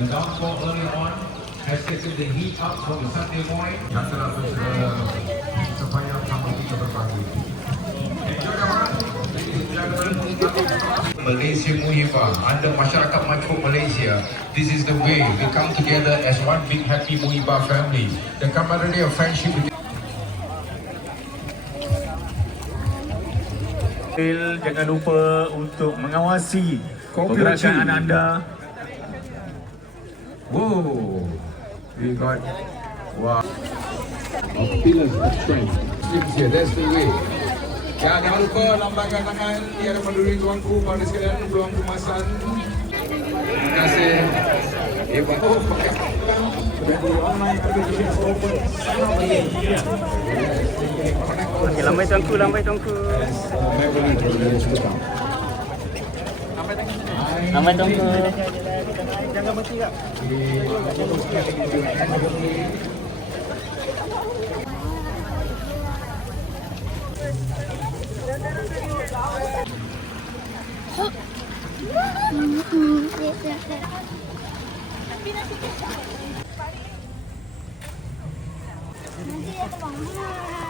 The downfall early on has taken the heat up from Sunday morning. Katalah supaya kamu kita berbagi. Malaysia Muhibah under masyarakat makro Malaysia. This is the way we come together as one big happy Muhibah family. The camaraderie of friendship between jangan lupa untuk mengawasi pergerakan anak anda. Whoa, we got wow. Of pillars of strength. Here, that's the way. Ya, jangan lupa lambaikan tangan di hadapan diri tuanku pada sekalian peluang kemasan. Terima kasih. Eh, oh, pakai Okey, lambai tuanku, lambai tuanku. Lambai tuanku. Jangan berhenti tak? Nanti dia terbang.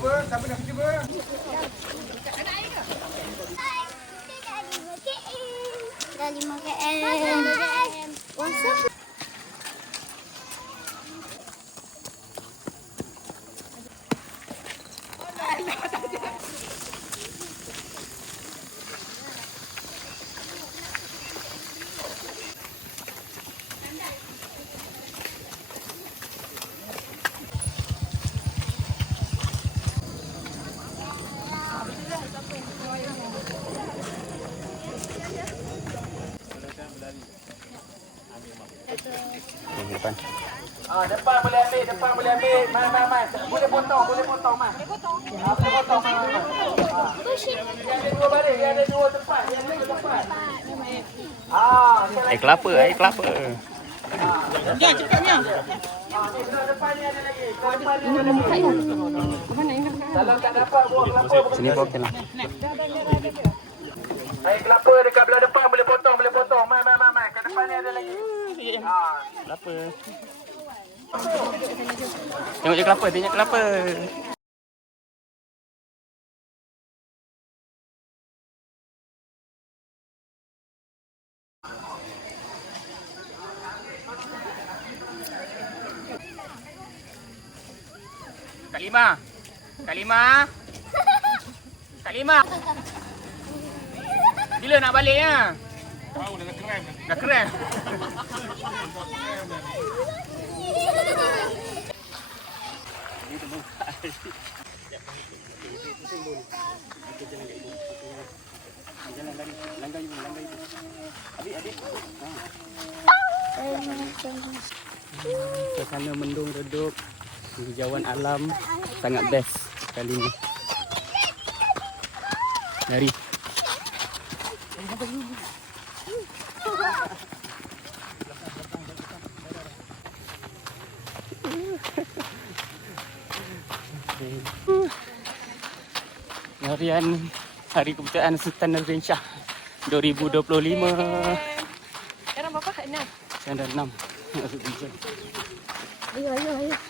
Dah 5 km. WhatsApp. Depan. Depan boleh ambil. Mai, mai, mai. Boleh potong, boleh potong, mai. Boleh potong. Ah, boleh potong, mai. mai, mai. Ah. Dia ada dua baris, dia ada dua tempat, dia ada dua tempat. Ah, Air kelapa, air kelapa. ah, ni sebelah depan ni ada lagi. Sebelah depan ni ada lagi. Kalau tak dapat buah kelapa, Sini okey lah. Air kelapa dekat belah depan boleh potong, boleh potong. Mai, mai, mai, mai. Kat depan ni ada lagi. Ah, Kelapa. Tengok je kelapa, tengok kelapa. Kak Lima. Kak Lima. Kak Lima. Bila nak balik ya? Tahu dah keren. Dah Suasana mendung redup Hijauan alam Sangat best kali ni. Mari Harian Hari Keputusan Sultan Nazrin Shah 2025 Sekarang berapa? Enam. Sekarang dah 6 Masuk tujuh Ayo, ayo, ayo.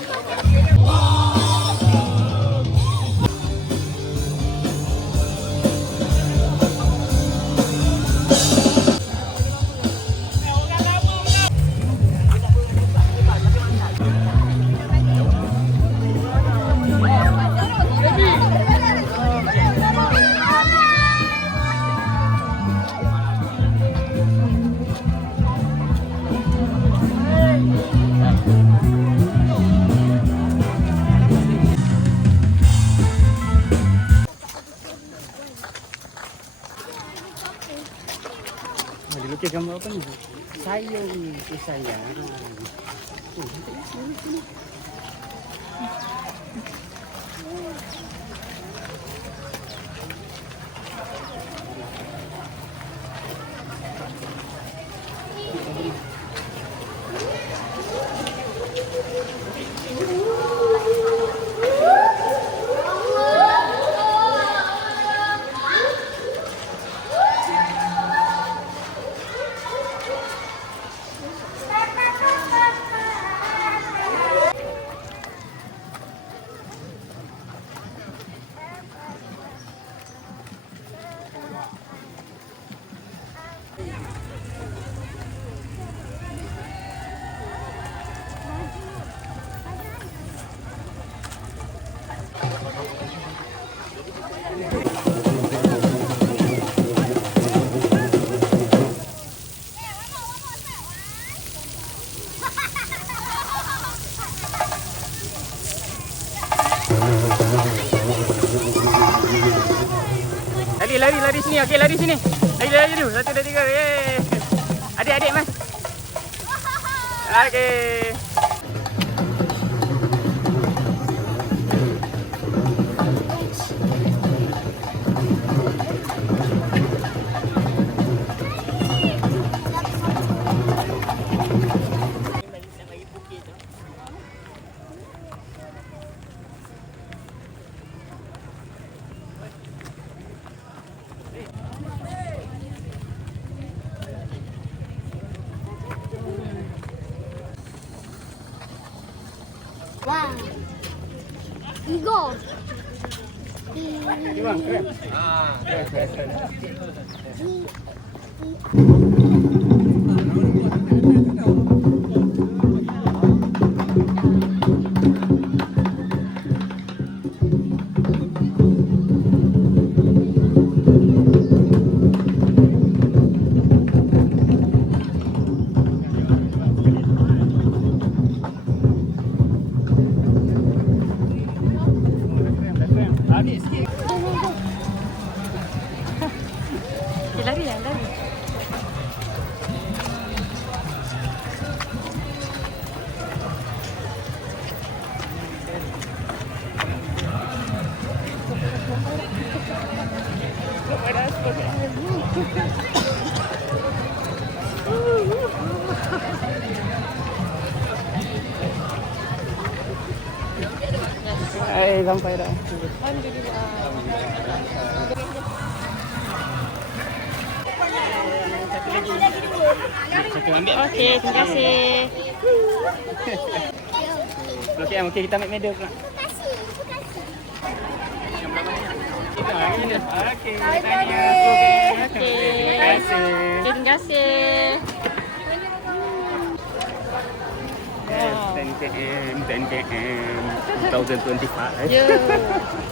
Malilukit ka mo pa niya. Sayang, isayang. Oh, sini. Lari, lari, sini. Okey, lari sini. Lari, lari dulu. Satu, dua, tiga. Yeay. Adik, adik, mas. Okey. 이거. 이만 그래. 아, 그래, 그래, 그래. Eh, sampai dah. Satu ambil lah. Okay, terima kasih. Okey, okey kita ambil medal pula. Kita ambil medal. Okey, tanya. Okey, terima kasih. 안녕하세요. Yes, 10 10 2025. Yeah.